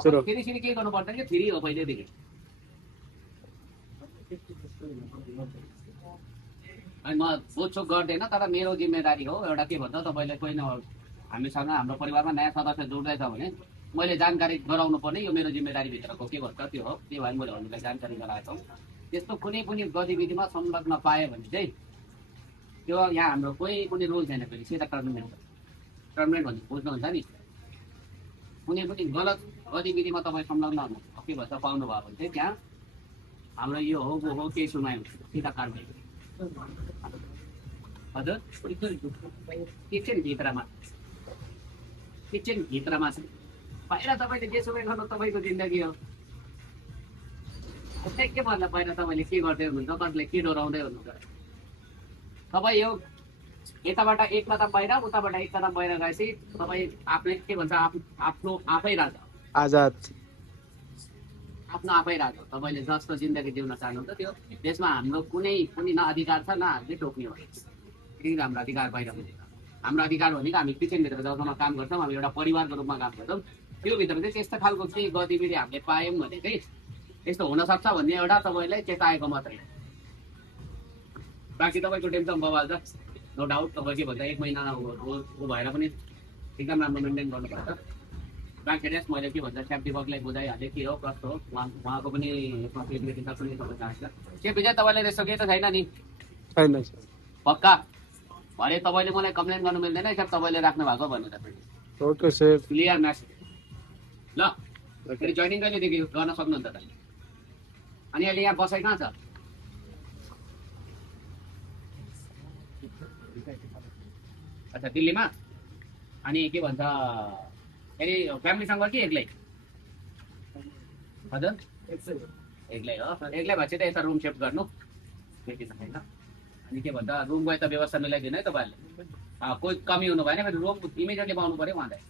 फेरि फेरि केही गर्नु पर्दैन कि फ्री हो पहिल्यैदेखि। अनि म सोधछोक गर्दैन, तर मेरो जिम्मेदारी हो एउटा के भन्छ तपाईँले कोही न हामीसँग हाम्रो परिवारमा नयाँ सदस्य जोड्दैछ भने मैले जानकारी गराउनु पर्ने, यो मेरो जिम्मेदारीभित्रको के भन्छ त्यो हो। त्यही भएर मैले हजुरलाई जानकारी गराएको छौँ। त्यस्तो कुनै पनि गतिविधिमा संलग्न पाएँ भने चाहिँ त्यो यहाँ हाम्रो कोही पनि रुल छैन, फेरि सिधा टर्मिनेट टर्मिनेट भन्ने बुझ्नुहुन्छ नि। कुनै पनि गलत गतिविधिमा तपाईँ संलग्न हुनु के भन्छ पाउनुभयो भने चाहिँ त्यहाँ हाम्रो यो हो वो हो केही सुनाइ हुन्छ, सिधा कारवाही। हजुर किचन भित्रमा छ, बाहिर तपाईँले जे सुकै गर्नु तपाईँको जिन्दगी हो। के भन्दा बाहिर तपाईँले के गर्दै हुनुहुन्छ, कसले के डोराउँदै हुनुहुन्छ। तपाईँ यो यताबाट एक कदम बाहिर उताबाट एक कदम बाहिर गएपछि तपाईँ आफै के भन्छ आफ्नो आफै राजा आजाद, आफ्नो आफै राजा। तपाईँले जस्तो जिन्दगी जिउन चाहनुहुन्छ त्यो देशमा हाम्रो कुनै पनि न अधिकार छ न हामीले टोक्ने हो। किनकि हाम्रो अधिकार बाहिर हुँदैन। हाम्रो अधिकार भनेको हामी किचनभित्र जबसम्म काम गर्छौँ, हामी एउटा परिवारको रूपमा काम गर्छौँ, त्योभित्र चाहिँ त्यस्तो खालको केही गतिविधि हामीले पायौँ भने चाहिँ यस्तो हुनसक्छ भन्ने एउटा तपाईँलाई चेताएको मात्रै। बाँकी तपाईँको टेन्सन बबाल छ, नो डाउट। तपाईँ के भन्छ 1 महिना ऊ भएर पनि एकदम राम्रो मेन्टेन गर्नुपर्छ। बाँकी रेस्ट मैले के भन्छ सेफ्टी वर्कलाई बुझाइहालेँ के हो कस्तो हो, उहाँको पनि यसमा फेसिलिटी छ कुनै तपाईँ चाहन्छ के विजय तपाईँले त्यस्तो केही त छैन नि? छैन पक्का भरे तपाईँले मलाई कम्प्लेन गर्नु मिल्दैन है सर, तपाईँले राख्नु भएको भनेर। ओके सर, क्लियर म्यासेज ल। फेरि जोइनिङ कहिलेदेखि गर्न सक्नुहुन्छ त? अनि अहिले यहाँ बसाइ कहाँ छ? अच्छा दिल्लीमा। अनि के भन्छ फेरि फ्यामिलीसँग कि एक्लै? हजुर एक्लै हो। एक्लै भएपछि त यता रुम सेफ्ट गर्नु त्यति छ होइन। अनि के भन्छ रुमको यता व्यवस्था मिलाइदिनु है तपाईँहरूले। कोही कमी हुनु भएन फेरि रुम इमिडिएटली पाउनु पऱ्यो उहाँलाई।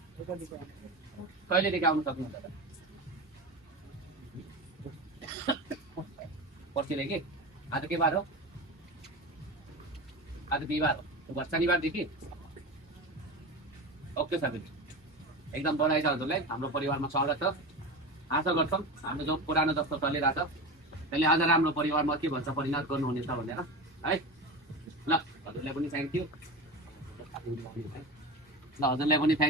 कहिलेदेखि आउनु सक्नुहुन्छ त? पर्सिदेखि। आज के बार हो? आज बिहिबार हो, शनिबारदेखि। ओके सर, एकदम बधाई छ हजुरलाई। हाम्रो परिवारमा स्वागत छ। आशा गर्छौँ हाम्रो जो पुरानो जस्तो चलिरहेछ त्यसले अझ राम्रो परिवारमा के भन्छ परिणत गर्नुहुनेछ भनेर है। ल हजुरलाई पनि थ्याङ्क यू। ल हजुरलाई पनि थ्याङ्क